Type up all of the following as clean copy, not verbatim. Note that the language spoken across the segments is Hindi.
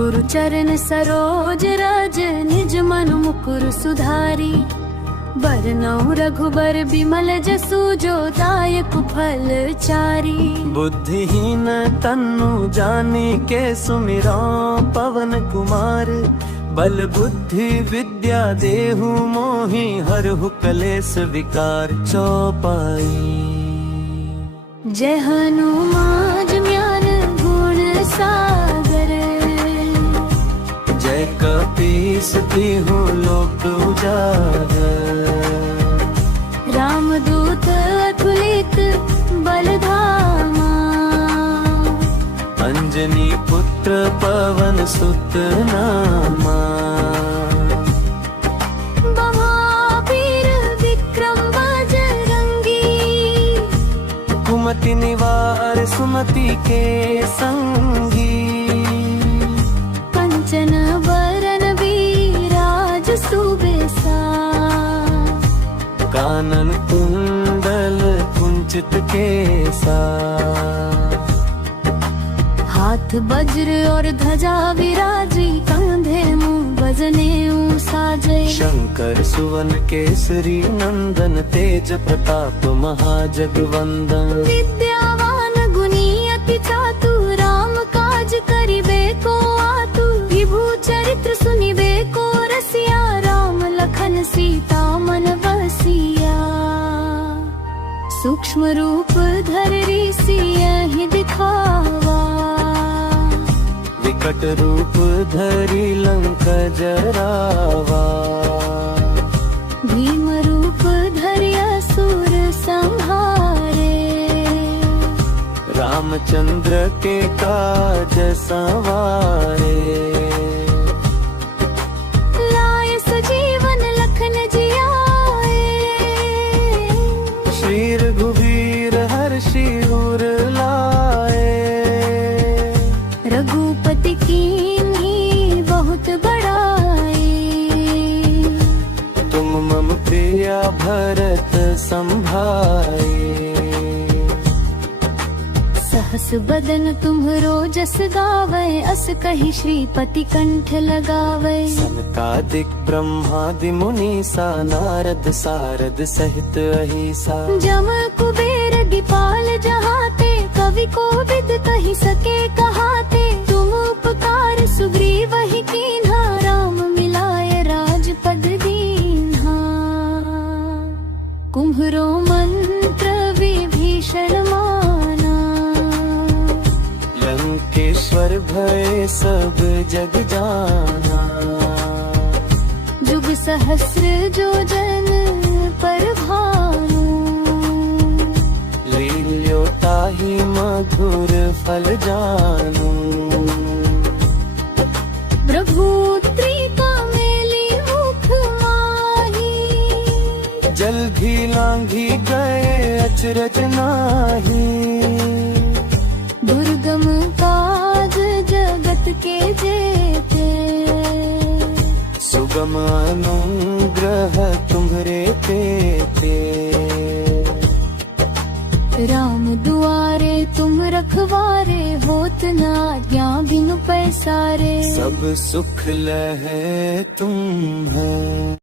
गुरु चरण सरोज रज निज मन मुकुर सुधारी। बरनउँ रघुबर बिमल जसु जो दायक फल चारी। बुद्धिहीन तन्नु जानिके सुमिरौं पवन कुमार। बल बुद्धि विद्या देहु मोहि हरहु कलेस विकार चौपाई। जय हनुमान ज्ञान गुण सागर। जय कपीस तिहु लोक उजागर। रामदूत अतुलित बल धामा। अंजनी पुत्र पवन सुत नामा। महावीर विक्रम बजरंगी। कुमति निवार सुमति के संगी। कंचन बरन विराज सुबेसा। कानन कुंडल कुंचित केसा। हाथ वज्र और ध्वजा विराजी। कंधे मुँह बजने साजय। शंकर सुवन केसरी नंदन तेज प्रताप महाजगवंदन। विद्यावान गुणी अति चातु राम काज करिबे को आतु। विभु चरित्र सुनिबे को रसिया राम लखन सीता मन बसिया। सूक्ष्म रूप धरि सियहि दिखावा। विकट रूप धरि लंक जरावा। भीम रूप धरि असुर संहारे। रामचंद्र के काज संवारे। लाए सजीवन लखन जियाए। श्री रघुवीर हर्षि उर लाए। रघुपति कीन्ही बहुत बड़ाई। तुम मम प्रिया भरत संभाए। सहस बदन तुम्हरो जस गावै। अस कहि श्रीपति कंठ लगावै। सनकादिक ब्रह्मादि मुनीसा नारद सारद सहित अहिसा। जम कुबेर दिपाल जहाते। कवि कोविद कहि सके कहाते। तुम उपकार सुग्रीवहि कीन्हा। राम मिलाए राजपद दीन्हा। कुम्हरो मंत्र विभीषण माना। लंकेश्वर भय सब जग जाना। जुग सहस्र जो जन पर भानु। लील्यो ताहि मधुर फल जानू। प्रभुत्रिका मेली मुख माही। जल्दी लांघी गए अचरज नाही। दुर्गम काज जगत के जेते। सुगम अनुग्रह तुम्हरे तेते। राम दुआरे तुम रखवारे। होत न आज्ञा बिनु पैसारे। सब सुख लहे तुम है।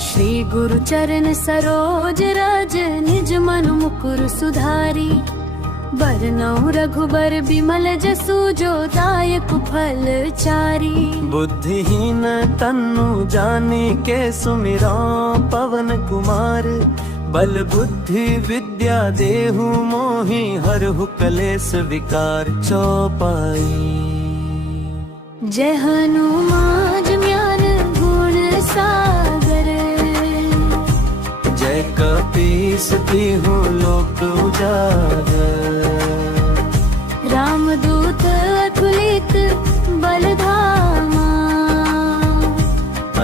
श्री गुरु चरण सरोज रज निज मन मुकुर सुधारी। बरनउँ रघुबर बिमल जसु जो दायक फल चारी। बुद्धिहीन तन्नु जानिके सुमिरौं पवन कुमार। बल बुद्धि विद्या देहु मोहि हरहु कलेस विकार चौपाई। जय हनुमान ज्ञान गुण सागर। जय कपीस तिहु लोक उजागर। रामदूत अतुलित बल धामा।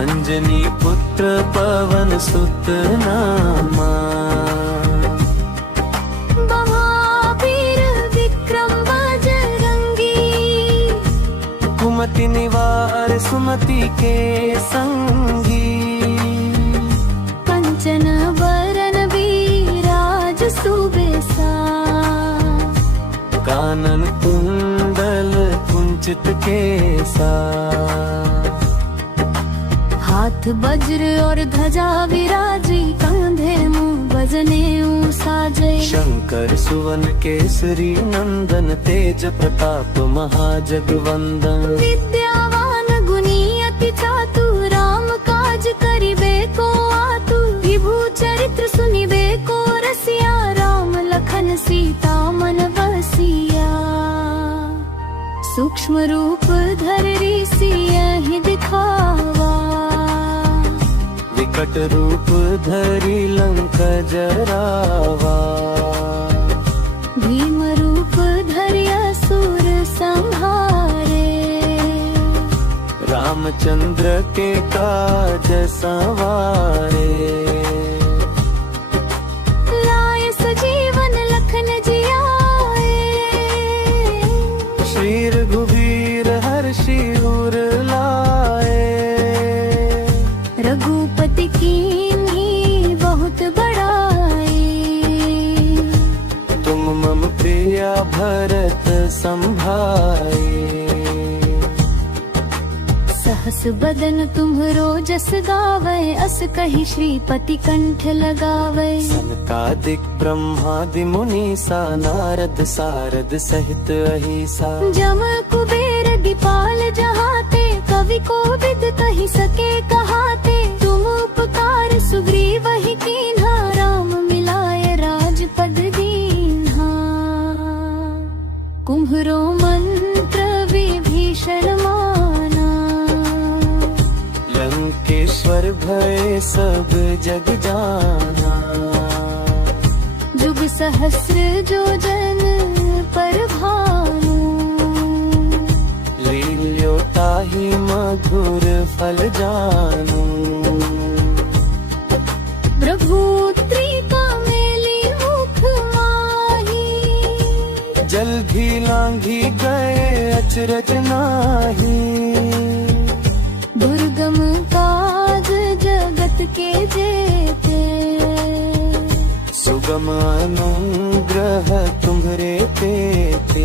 अंजनी पुत्र पवन सुत नामा। महावीर विक्रम बजरंगी। कुमति निवार सुमति के संगी। कंचन बरन विराज सुबेसा कानन कुंडल कुंचित केसा हाथ वज्र और ध्वजा विराजी कंधे मुंह बजने साजय शंकर सुवन केसरी नंदन तेज प्रताप महाजगवंदन विद्यावान गुणी अति चातुर राम काज करिबे को आतुर विभु चरित्र सुनिबे को रसिया राम लखन सीता मन बसिया सूक्ष्म रूप धर ऋषि यहि दिखावा विकट रूप धरि लंक जरावा भीम रूप धरि असुर संहारे रामचंद्र के काज संवारे लाए सजीवन लखन जियाए श्री रघुवीर हर्षि उर लाए रघुपति कीन्ही बहुत बड़ाई तुम मम प्रिया भरत संभाए सहस बदन तुम्हरो जस गावै अस कहि श्रीपति कंठ लगावै सनकादिक ब्रह्मादि मुनीसा नारद सारद सहित अहिसा जम कुबेर दिपाल जहाते कवि को विद कहि सके कहाते तुम उपकार सुग्रीव ही कीन्हा राम मिलाय राजपद दीन्हा कुम्हरो मंत्र विभीषण माना लंकेश्वर भय सब जग जाना जुग सहस्र जो जन पर भानु लील्यो ताहि मधुर फल जानू प्रभुत्रिका मेली मुख माही जल्दी लांघी गए अचरज नाही दुर्गम काज जगत के जेते सुगम अनुग्रह तुम्हरे तेते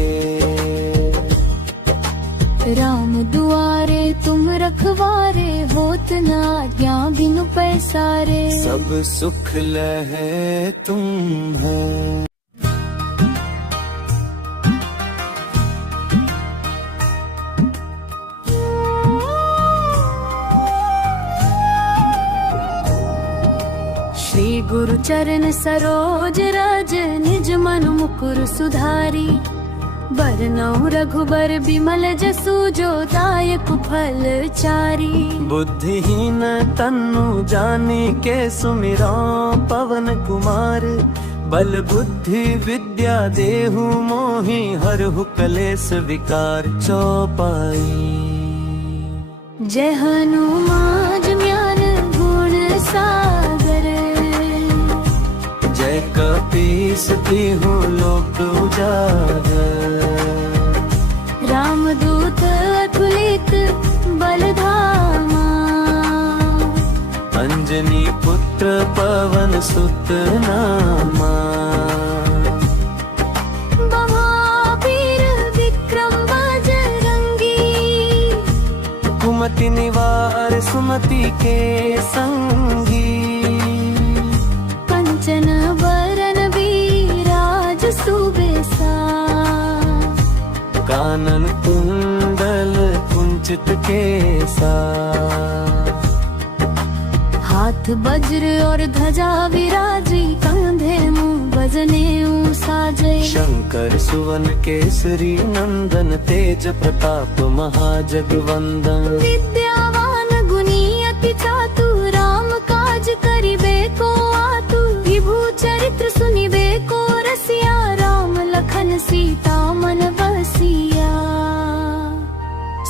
राम दुआरे तुम रखवारे होत न आज्ञा बिनु पैसारे सब सुख लहे तुम है श्री गुरु चरण सरोज रज निज मन मुकुर सुधारी बरनउँ रघुबर बिमल जसु जो दायक फल चारी बुद्धिहीन तन्नु जानी के सुमिरा पवन कुमार बल बुद्धि विद्या देहु मोहि हरहु कलेस विकार चौपाई जय हनुमान ज्ञान गुण सागर जय कपीस तिहु लोक उजागर रामदूत अतुलित बलधामा अंजनी पुत्र पवन सुत नामा महावीर विक्रम बजरंगी कुमति निवार सुमति के संगी कंचन बरन विराज सुबेसा कानन कुंडल कुंचित केसा हाथ वज्र और ध्वजा विराजी कंधे मुंह बजने साजय शंकर सुवन केसरी नंदन तेज प्रताप महाजगवंदन विद्यावान गुणी अति चातुर राम काज करिबे को आतुर विभु चरित्र सुनिबे को रसिया राम लखन सीता मन बसिया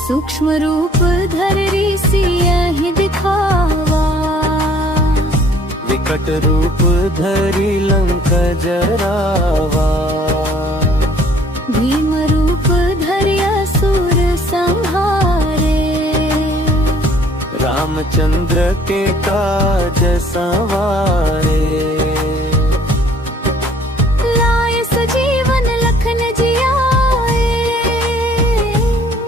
सूक्ष्म रूप धर ऋषि यहि दिखावा विकट रूप धरि लंक जरावा भीम रूप धरि असुर संहारे रामचंद्र के काज संवारे। लाए सजीवन लखन जियाए,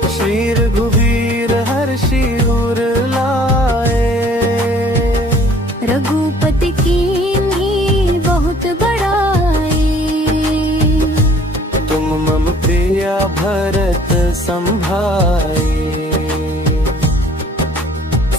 श्री रघुवीर हर्षि उर लाए। रघुपति कीन्ही बहुत बड़ाई, तुम मम प्रिया भरत संभाए।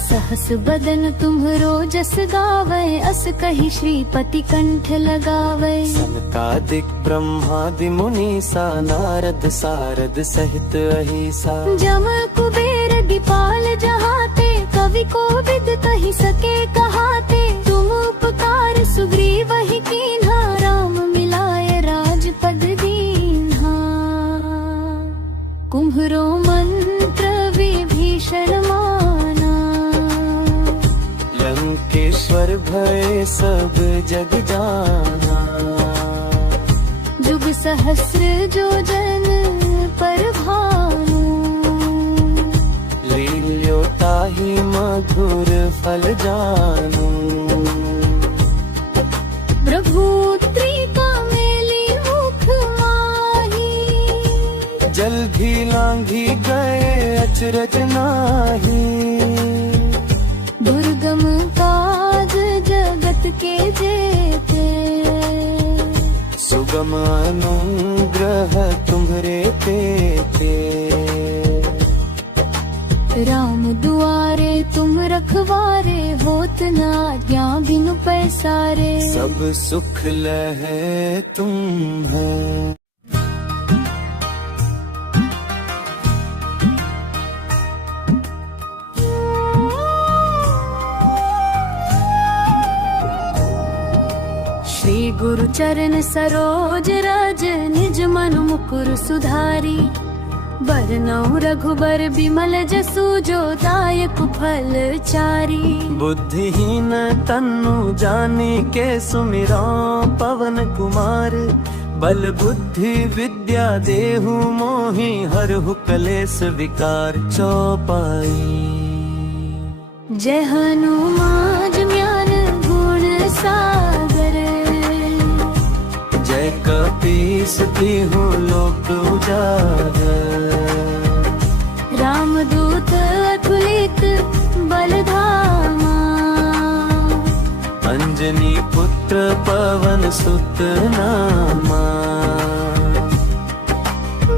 सहस बदन तुम्हरो जस गावै, अस कहि श्रीपति कंठ लगावै। सनकादिक ब्रह्मादि मुनीसा, नारद सारद सहित अहिसा। जम कुबेर दिपाल जहाते, कवि को विद कहि सके कहाते। तुम उपकार सुग्रीव ही कीन्हा, राम मिलाए राजपद दीन्हा। कुम्हरो मंत्र विभीषण माना, लंकेश्वर भय सब जग जाना। जुग सहस्र जो जन पर भानु, लील्यो ताहि मधुर फल जानू। प्रभुत्रिका मेली मुख माही, जल्दी लांघी गए अचरज नाही। दुर्गम काज जगत के जेते, सुगम अनुग्रह तुम्हरे तेते। राम दुआरे तुम रखवारे, होत न आज्ञा बिनु पैसारे। सब सुख लहे तुम है। श्री गुरु चरण सरोज रज, निज मन मुकुर सुधारी। बरनउँ रघुबर बिमल जसु, जो दायक फल चारी। बुद्धिहीन तन्नु जानिके सुमिरौं पवन कुमार। बल बुद्धि विद्या देहु मोहि, हरहु कलेस विकार चौपाई। जय हनुमान ज्ञान गुण सागर, जय कपीस तिहु लोक उजागर। रामदूत अतुलित बल धामा, अंजनी पुत्र पवन सुत नामा।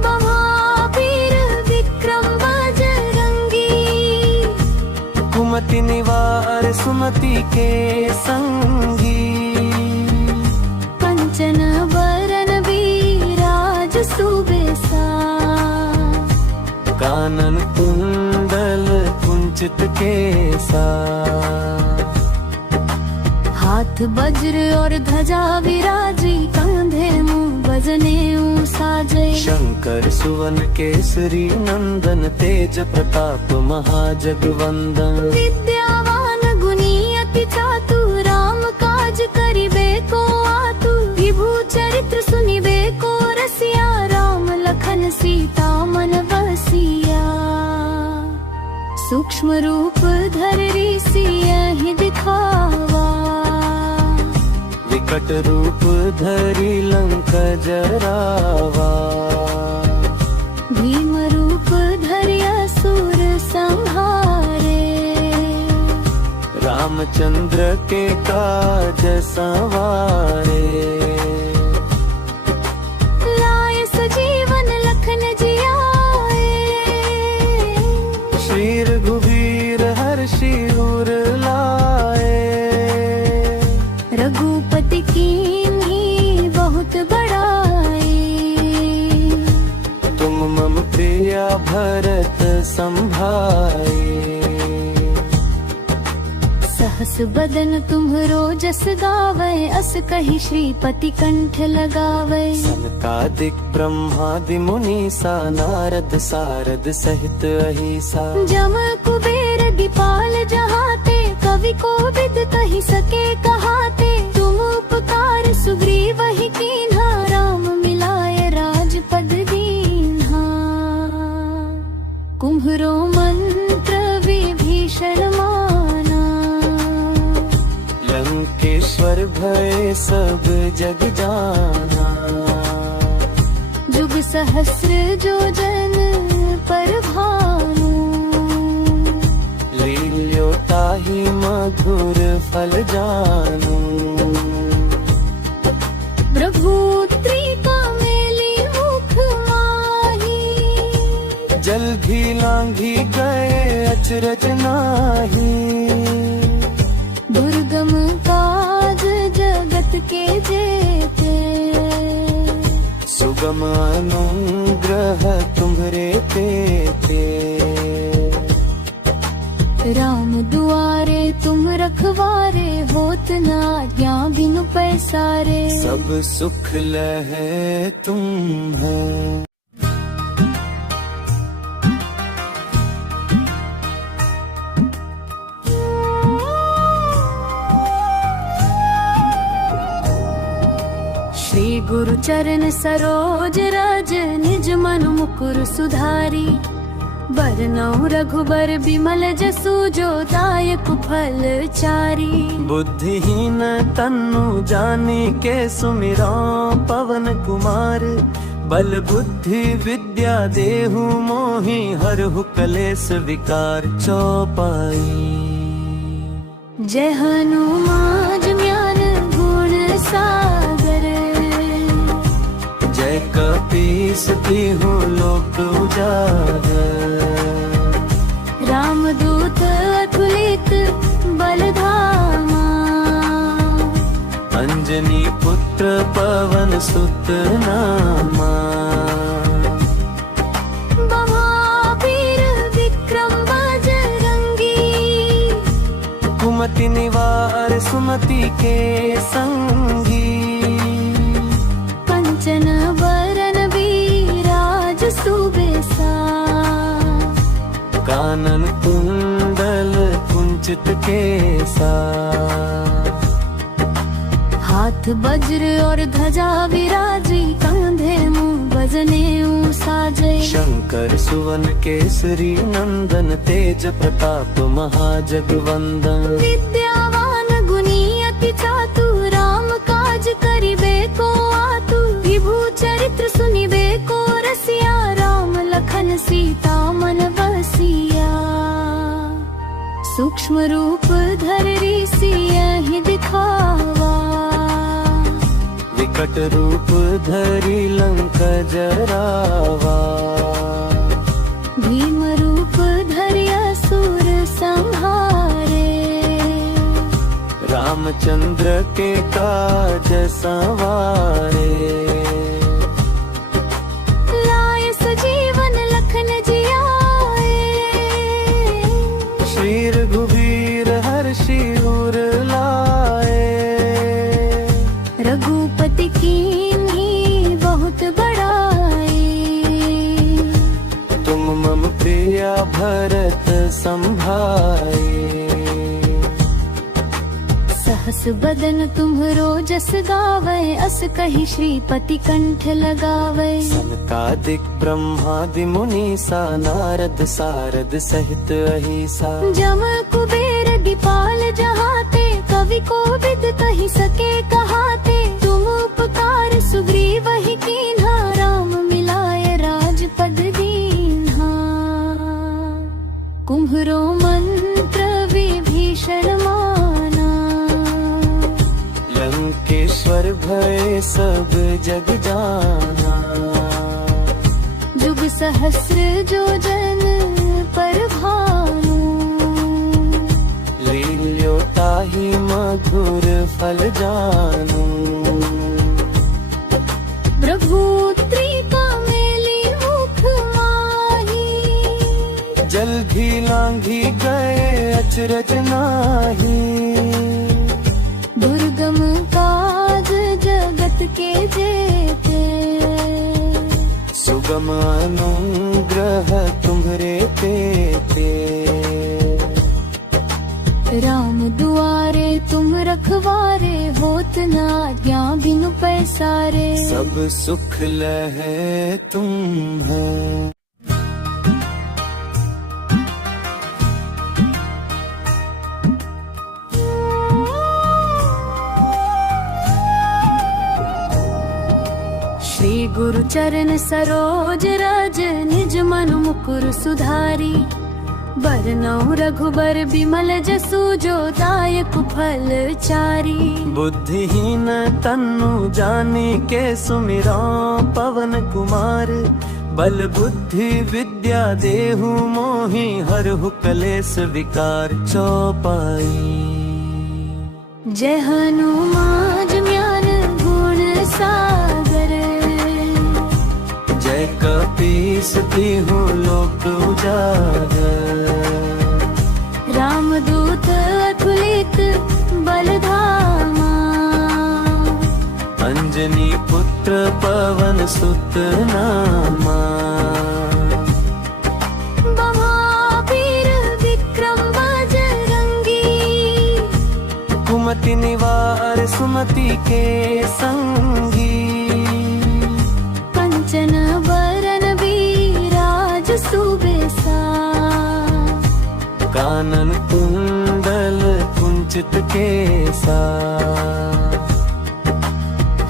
महावीर विक्रम बजरंगी, कुमति निवार सुमति के संगी। कंचन बरन विराज सुबेसा, कानन कुंडल कुंचित केसा। हाथ वज्र और ध्वजा विराजी, कंधे मुँह बजने साजै। शंकर सुवन केसरी नंदन, तेज प्रताप महाजगवंदन। विद्यावान गुणी अति चातु, राम काज करिबे को आतु। विभु चरित्र सुनिबे को रसिया, राम लखन सीता मन बसिया। सूक्ष्म रूप धरि सियहि दिखावा, विकट रूप धरि लंक जरावा। भीम रूप धरि असुर संहारे, रामचंद्र के काज संवारे। लाए सजीवन लखन जियाए, श्री रघुवीर हर्षि उर लाए। रघुपति कीन्ही बहुत बड़ाई, तुम मम प्रिया भरत संभाए। सहस बदन तुम्हरो जस गावै, अस कहि श्रीपति कंठ लगावै। सनकादिक ब्रह्मादि मुनीसा, नारद सारद सहित अहिसा। जम कुबेर दिपाल जहाते, कवि को विद कहि सके कहाते। तुम उपकार सुग्रीव ही कीन्हा, राम मिलाए राजपद दीन्हा। कुम्हरो मंत्र विभीषण माना, भय सब जग जाना। जुग सहस्र जो जन पर भानु, लील्यो ताहि मधुर फल जानू। प्रभुत्रिका मेली मुख माही, जल भी लांघी गए अचरज नाही। दुर्गम काज जगत के जेते, सुगम अनुग्रह तुम्हरे तेते। राम दुआरे तुम रखवारे, होत न आज्ञा बिनु पैसारे। सब सुख लहे तुम है। श्री गुरु चरण सरोज रज, निज मन मुकुर सुधारी। बरनउँ रघुबर बिमल जसु, जो दायक फल चारी। बुद्धिहीन तन्नु जानिके सुमिरा पवन कुमार। बल बुद्धि विद्या देहु मोहि, हरहु कलेस विकार चौपाई। जय हनुमान ज्ञान गुण सागर, जय कपीस तिहु लोक उजागर। रामदूत अतुलित बल धामा, अंजनी पुत्र पवन सुत नामा। महावीर विक्रम बजरंगी, कुमति निवार सुमति के संगी। कंचन बरन विराज सुबेसा, कानन कुंडल कुंचित केसा। हाथ वज्र और ध्वजा विराजी, कंधे मुँह बजने साजे। शंकर सुवन केसरी नंदन, तेज प्रताप महाजगवंदन। विद्यावान गुणी अति चातु, राम काज करिबे को आतु। विभु चरित्र सुनिबे को रसिया, राम लखन सीता मन बसिया। सूक्ष्म रूप धरि सियहि दिखावा, विकट रूप धरि लंक जरावा। भीम रूप धरि असुर संहारे, रामचंद्र के काज सवारे। लाए सजीवन लखन जियाए, श्री रघुवीर हर्षि उर लाए। रघुपति कीन्ही बहुत बड़ाई, तुम मम प्रिया भरत संभाए। सहस बदन तुम्हरो जस गावै, अस कहि श्रीपति कंठ लगावै। सनकादिक ब्रह्मादि मुनीसा, नारद सारद सहित अहिसा। जम कुबेर दिपाल जहाते, कवि कोविद कहि सके कहाते। तुम उपकार सुग्रीव ही कीन्हा, राम मिलाए राजपद दीन्हा। कुम्हरो मंत्र विभीषण माना, लंकेश्वर भय सब जग जाना। जुग सहस्र जो जन पर भानु, लील्यो ताहि मधुर फल जानू। प्रभुत्रिका मेली मुख माही, जल भी लांघी गए अचरज नाही। दुर्गम काज जगत के जेते, सुगम अनुग्रह तुम्हरे तेते। राम दुआरे तुम रखवारे, होत न आज्ञा बिनु पैसारे। सब सुख लहे तुम है। गुरु चरण सरोज रज निज मन मुकुर सुधारी बरनउँ रघुबर बिमल जसु जो दायक फल चारी। बुद्धिहीन तन्नु जानिके सुमिरौ पवन कुमार बल बुद्धि विद्या देहु मोहि हरहु कलेस विकार चौपाई। जय हनुमान ज्ञान गुण सागर जय कपीस तिहु लोक उजागर रामदूत अतुलित बलधामा अंजनी पुत्र पवन सुत नामा। महावीर विक्रम बजरंगी कुमति निवार सुमति के संगी कंचन बरन विराज सुबेसा कानन कुंडल कुंचित केसा।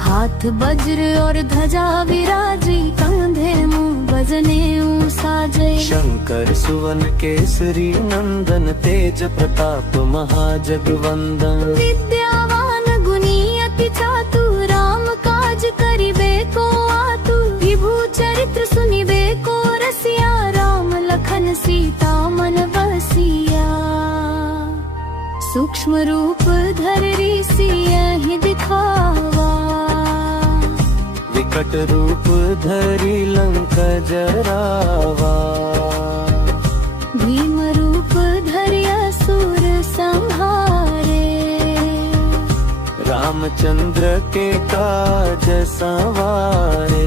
हाथ वज्र और ध्वजा विराजी कंधे मुँह बजने साजे। शंकर सुवन केसरी नंदन तेज प्रताप महाजगवंदन विद्यावान गुणी अति चातु राम काज करिबे को आतु विभु चरित्र सुनिबे को रसिया राम लखन सीता मन बसिया। सूक्ष्म रूप धरि सियहि दिखावा विकट रूप धरि लंक जरावा। भीम रूप धरि असुर संहारे रामचंद्र के काज संवारे।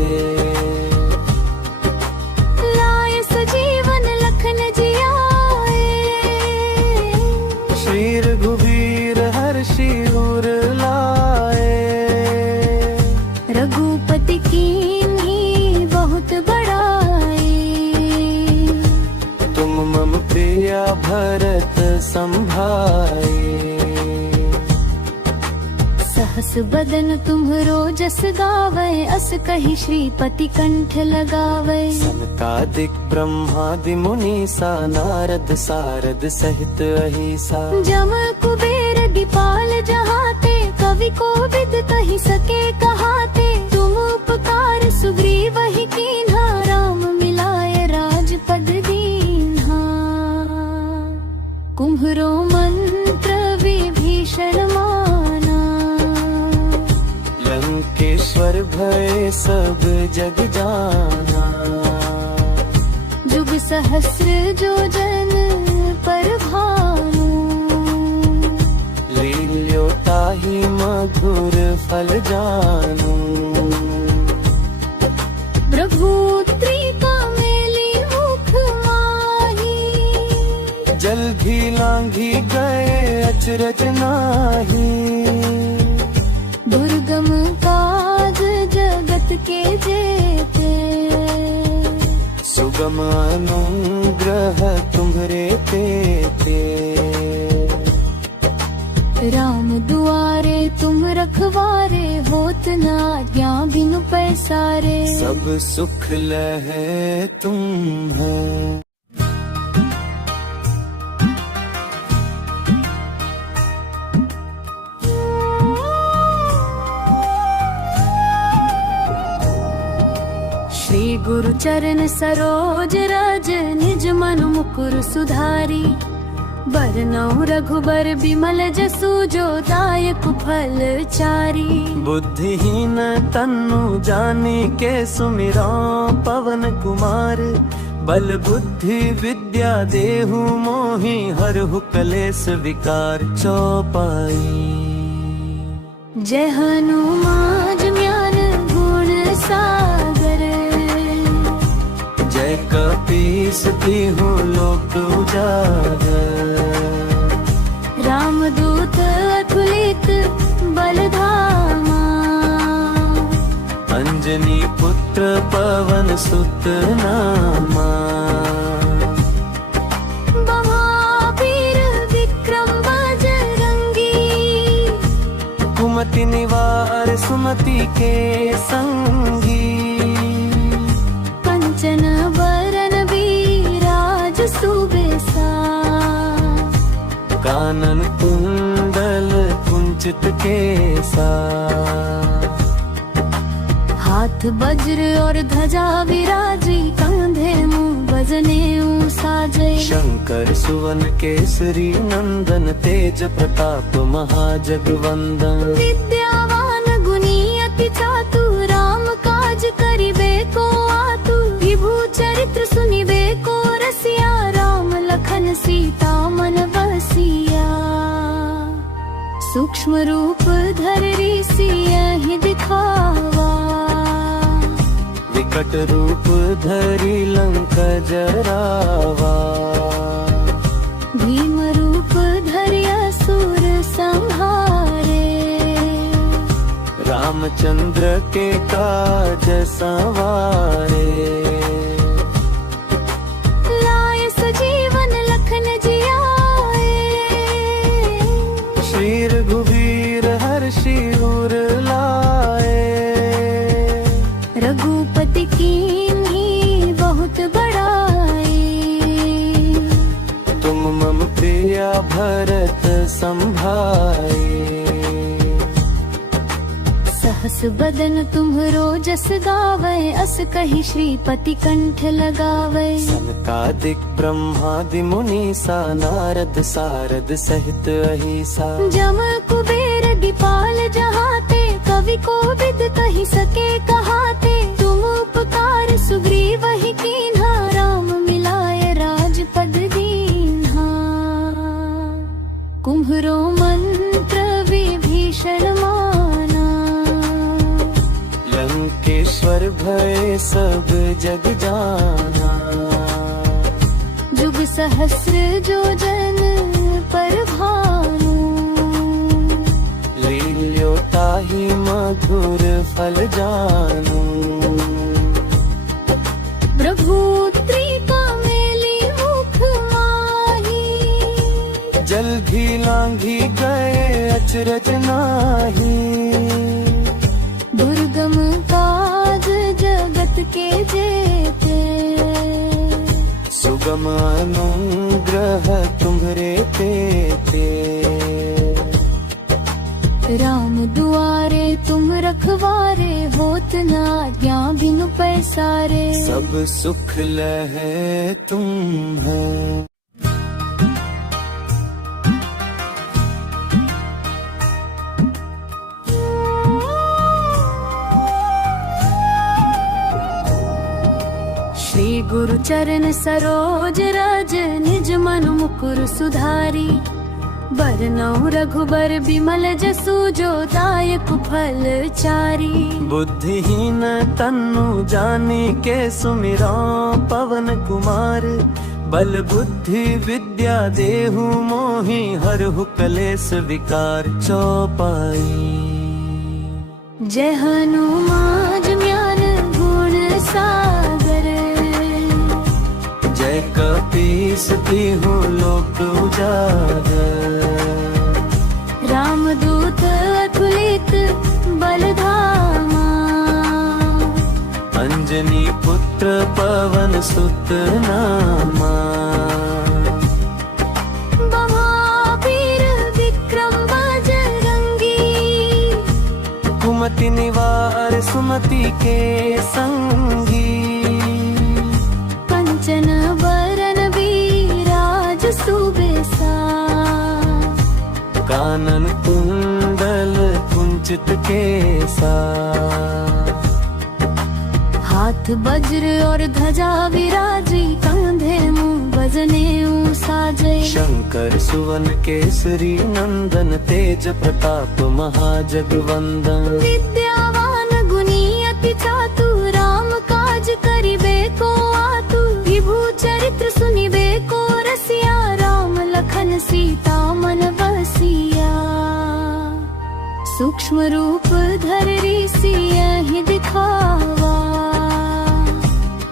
लाए सजीवन लखन जियाए श्री रघुवीर हर्षि उर लाए। रघुपति कीन्ही बहुत बड़ाई तुम मम प्रिया भरत संभाए। सहस बदन तुम्हरो जस गावै अस कहि श्रीपति कंठ लगावै। सनकादिक ब्रह्मादि मुनीसा नारद सारद सहित अहिसा। जम कुबेर दिपाल जहाते कवि को विद कहि सके कहाते। तुम उपकार सुग्रीव ही कीन्हा राम मिलाए राजपद दीन्हा। कुम्हरो मंत्र विभीषण माना लंकेश्वर भय सब जग जाना। जुग सहस्र जो जन पर भानु लील्यो ताहि मधुर फल जानू। प्रभु त्रिका मेली मुख माही जल्दी लांघी गए अचरज नाही। दुर्गम काज जगत के जेते सुगम अनुग्रह तुम्हरे तेते। राम दुआरे तुम रखवारे होत न आज्ञा बिनु पैसारे। सब सुख लहे तुम है श्री गुरु चरण सरोज रज निज मन मुकुर सुधारी बरनउँ रघुबर बिमल जसु जो दायक फल चारी। बुद्धिहीन तन्नु जानिके सुमिरौ पवन कुमार बल बुद्धि विद्या देहु मोहि हरहु कलेस विकार चौपाई। जय हनुमान ज्ञान गुण सागर जय कपीस तिहु लोक उजागर रामदूत अतुलित बलधामा अंजनी पुत्र पवन सुत नामा। महावीर विक्रम बजरंगी कुमति निवार सुमति के संगी कंचन बरन विराज सुबेसा कानन कुंडल कुंचित केसा हाथ वज्र और ध्वजा विराजी कंधे मुंह बजने साजय शंकर सुवन केसरी नंदन तेज प्रताप महाजगवंदन विद्यावान गुणी अति चातु राम काज करिबे को आतु विभु चरित्र सुनिबे को रसिया राम लखन सीता मन बसिया सूक्ष्म रूप धरि सियहि दिखावा विकट रूप धरि लंक जरावा भीम रूप धरि असुर संहारे रामचंद्र के काज संवारे लाए सजीवन लखन जियाए श्री रघुवीर हर्षि उर लाए रघुपति कीन्ही बहुत बड़ाई तुम मम प्रिया भरत संभाए सहस बदन तुम्हरो जस गावै अस कहि श्रीपति कंठ लगावै सनकादिक ब्रह्मादि मुनीसा नारद सारद सहित अहिसा जम कुबेर दिपाल जहाते कवि कोविद कहि सके कहाते तुम उपकार सुग्रीव ही कीन्हा राम मिलाए राजपद दीन्हा कुम्हरो मंत्र विभीषण माना लंकेश्वर भय सब जग जाना जुग सहस्र जो जन पर भानु लील्यो ताहि मधुर फल जानू प्रभुत्रिका मेली मुख माही जल्दी लांघी गए अचरज नाही दुर्गम काज जगत के जेते सुगम अनुग्रह तुम्हरे तेते राम दुआरे तुम रखवारे होत न आज्ञा बिनु पैसारे सब सुख लहे तुम है श्री गुरु चरण सरोज रज निज मन मुकुर सुधारी बरनउँ रघुबर बिमल जसु जो दायक फल चारी बुद्धिहीन तन्नु जानिके सुमिरा पवन कुमार बल बुद्धि विद्या देहु मोहि हरहु कलेस विकार चौपाई जय हनुमान ज्ञान गुण सागर जय कपीस तिहु लोक उजागर रामदूत अतुलित बलधामा अंजनी पुत्र पवन सुत नामा महावीर विक्रम बजरंगी कुमति निवार सुमति के संगी कंचन बरन विराज सुबेसा कानन कुंडल कुंचित केसा हाथ वज्र और ध्वजा विराजी कंधे मुंह बजने साजय शंकर सुवन केसरी नंदन तेज प्रताप महाजगवंदन विद्यावान गुणी अति चातु राम काज करिबे को आतु विभु चरित्र सुनिबे को रसिया राम लखन सीता मन बसिया सूक्ष्म रूप धरि सियहि दिखावा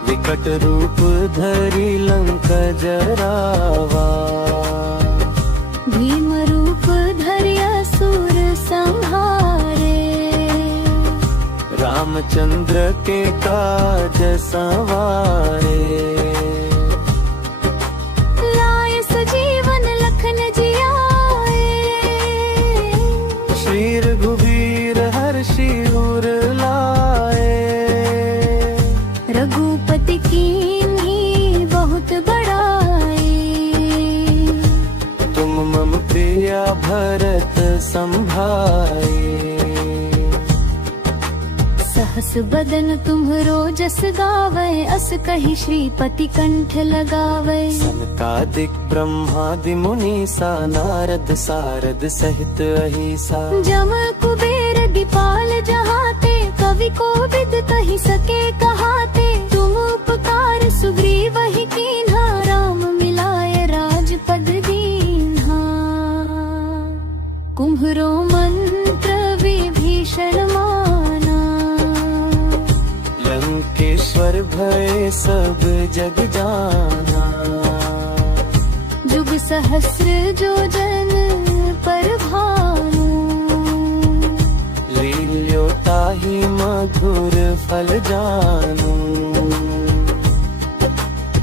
विकट रूप धरि लंक जरावा भीम रूप धरि असुर संहारे रामचंद्र के काज संवारे। लाए सजीवन लखन जियाए, श्री रघुवीर हर्षि उर लाए। रघुपति कीन्ही बहुत बड़ाई, तुम मम प्रिया भरत संभाए। सहस बदन तुम्हरो जस गावै, अस कहि श्रीपति कंठ लगावै। सनकादिक ब्रह्मादि मुनीसा, नारद सारद सहित अहिसा। जम कुबेर दिपाल जहाते, कवि कोविद कहि सके कहाते। तुम उपकार सुग्रीव ही कीन्हा, राम मिलाए राजपद दीन्हा। कुम्हरो मंत्र विभीषण माना, लंकेश्वर भय सब जग जाना। जुग सहस्र जो जन पर भानु, लील्यो ताहि मधुर फल जानू।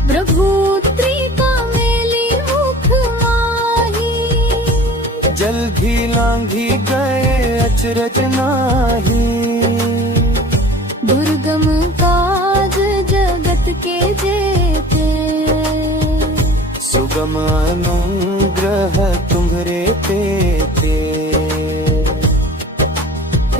प्रभुत्रिका मेली मुख माही, जल्दी लांघी गए अचरज नाही। दुर्गम काज जगत के जेते, सुगम अनुग्रह तुम्हरे तेते।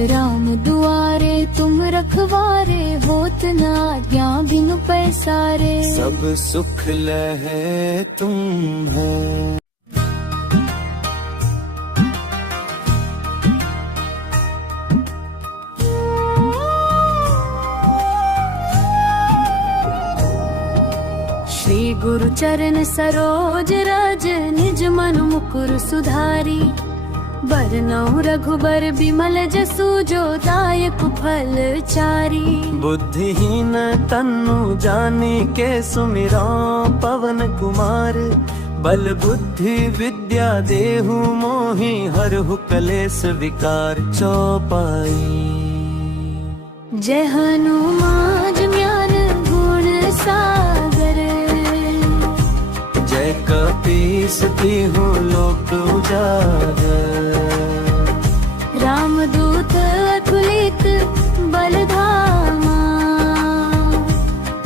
राम दुआरे तुम रखवारे, होत न आज्ञा बिनु पैसारे। सब सुख लहे तुम है। श्री गुरु चरण सरोज रज, निज मन मुकुर सुधारी। बरनउँ रघुबर बिमल जसु, जो दायक फल चारी। बुद्धिहीन तन्नु जानी के सुमिरा, पवन कुमार। बल बुद्धि विद्या देहु मोहि, हरहु कलेस विकार चौपाई। जय हनुमान ज्ञान गुण सागर, जय कपीस तिहु लोक उजागर। रामदूत अतुलित बल धामा,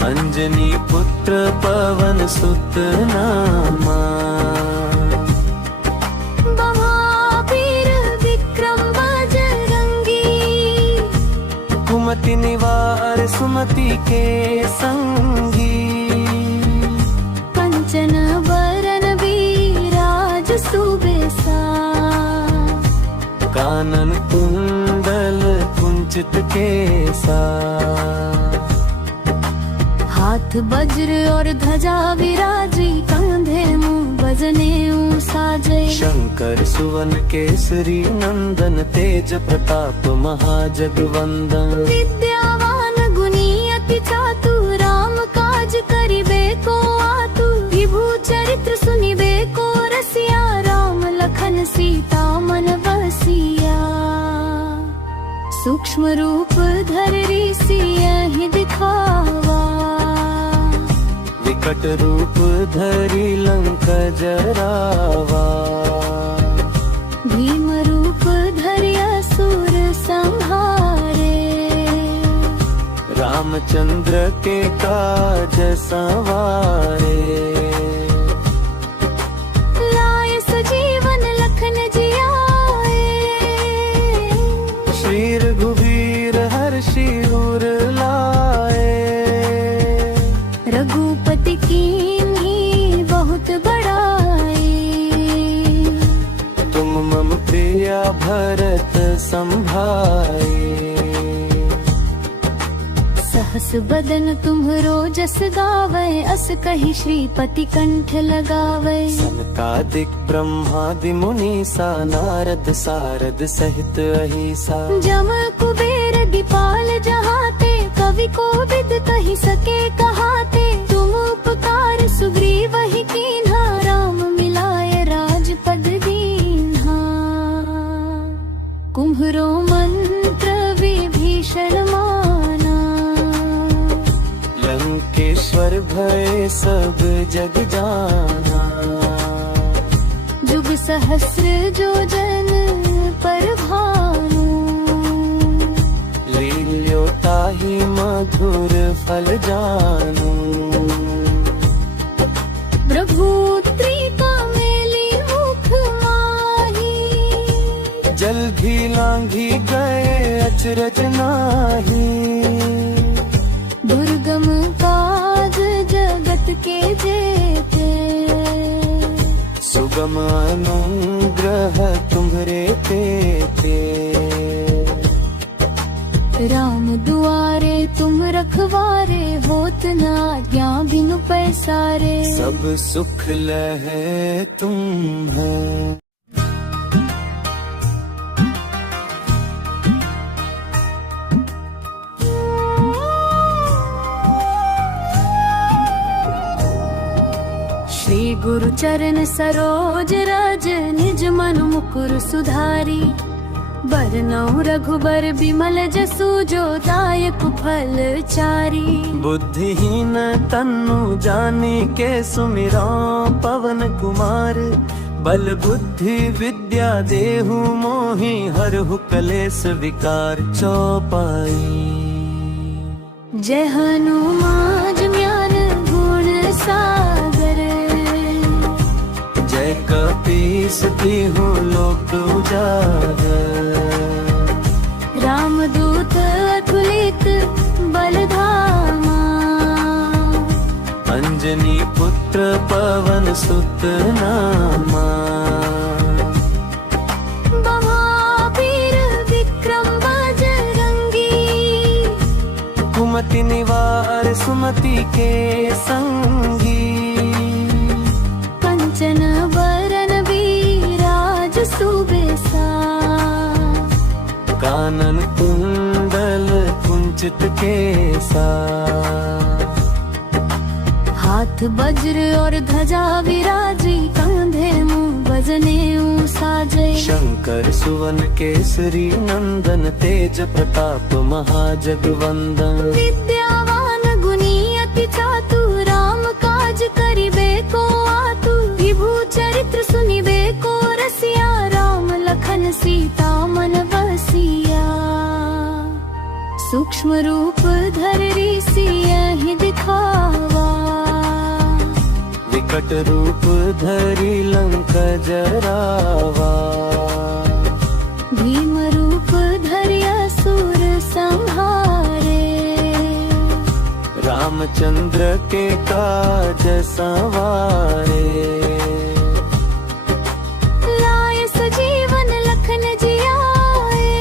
अंजनी पुत्र पवन सुत नामा। महावीर विक्रम बजरंगी, कुमति निवार सुमति के संगी। कंचन बरन विराज सुबेसा, कानन कुंडल कुंचित केसा। हाथ वज्र और ध्वजा विराजी, कंधे मुँह बजने साजे। शंकर सुवन केसरी नंदन, तेज प्रताप महाजगवंदन। विद्यावान गुणी अति चातु, राम काज करिबे को आतु। विभु चरित्र सुनिबे को रसिया, राम लखन सीता मन बसिया। सूक्ष्म रूप धरि सियहि दिखावा, विकट रूप धरि लंक जरावा। भीम रूप धरि असुर संहारे, रामचंद्र के काज संवारे। लाए सजीवन लखन जियाए, श्री रघुवीर हर्षि उर लाए। रघुपति कीन्ही बहुत बड़ाई, तुम मम प्रिया भरत संभाए। सहस बदन तुम्हरो जस गावै, अस कहि श्रीपति कंठ लगावै। सनकादिक ब्रह्मादि मुनीसा, नारद सारद सहित अहिसा। जम कुबेर दिपाल जहाते, कवि कोविद कहि सके कहाते। तुम उपकार सुग्रीव ही कीन्हा, राम मिलाए राजपद दीन्हा। कुम्हरो मंत्र विभीषण माना, भय सब जग जाना। जुग सहस्र जो जन पर भानु, लील्यो ताहि मधुर फल जानू। प्रभुत्री का मेली मुख माही, जल्दी लांघी गए अचरज नाही। दुर्गम काज जगत के जेते, सुगम अनुग्रह तुम्हरे तेते। राम दुआरे तुम रखवारे, होत न आज्ञा बिनु पैसारे। सब सुख लहे तुम है। श्री गुरु चरण सरोज रज, निज मन मुकुर सुधारी। बरनउँ रघुबर बिमल जसु, जो दायक फल चारी। बुद्धिहीन तन्नु जानिके सुमिरौं पवन कुमार। बल बुद्धि विद्या देहु मोहि, हरहु कलेस विकार चौपाई। जय हनुमान ज्ञान गुण सागर, जय कपीस तिहुँ लोक उजागर। रामदूत अतुलित बल धामा, अंजनी पुत्र पवन सुत नामा। महावीर विक्रम बजरंगी, कुमति निवार सुमति के संगी। कंचन बरन विराज सुबेसा, कानन कुंडल कुंचित केसा। हाथ वज्र और ध्वजा विराजी, कंधे मुँह बजने साजे। शंकर सुवन केसरी नंदन, तेज प्रताप महाजगवंदन। विद्यावान गुणी अति चातु, राम काज करिबे को आतु। विभु चरित्र सुनिबे को रसिया, राम लखन सीता मन बसिया। सूक्ष्म रूप धरि सियहि दिखावा, विकट रूप धरि लंक जरावा। भीम रूप धरि असुर संहारे, रामचंद्र के काज संवारे। लाए सजीवन लखन जियाए,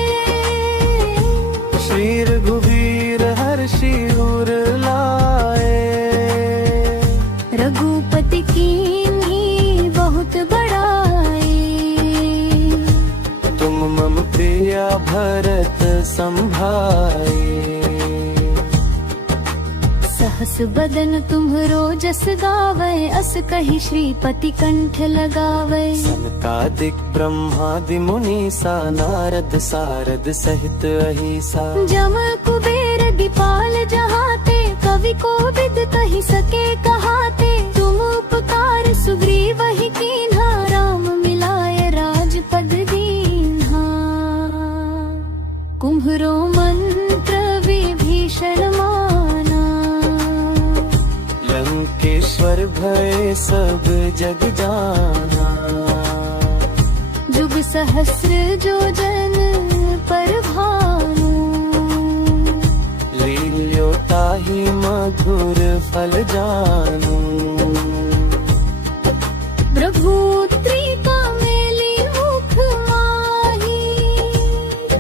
श्री रघुवीर हर्षि उर लाए। रघुपति कीन्ही बहुत बड़ाई, तुम मम प्रिया भरत संभाए। सहस बदन तुम्हरो जस गावै, अस कहि श्रीपति कंठ लगावै। सनकादिक ब्रह्मादि मुनीसा, नारद सारद सहित अहिसा। जम कुबेर दिपाल जहाते, कवि कोविद कहि सके कहाते। तुम उपकार सुग्रीव ही कीन्हा, राम मिलाए राजपद दीन्हा। कुम्हरो मंत्र विभीषण माना, लंकेश्वर भय सब जग जाना। जुग सहस्र जो जन पर भानु, लील्यो ताहि मधुर फल जानू। प्रभुत्री का मेली मुख माही,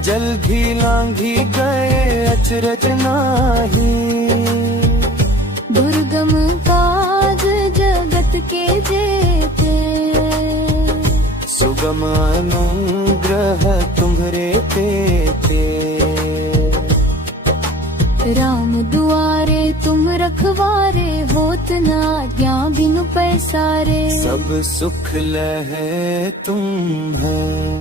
जल्दी लांघी गए अचरज नाही। दुर्गम काज जगत के जेते, सुगम अनुग्रह तुम्हरे तेते। राम दुआरे तुम रखवारे, होत न आज्ञा बिनु पैसारे। सब सुख लहे तुम है।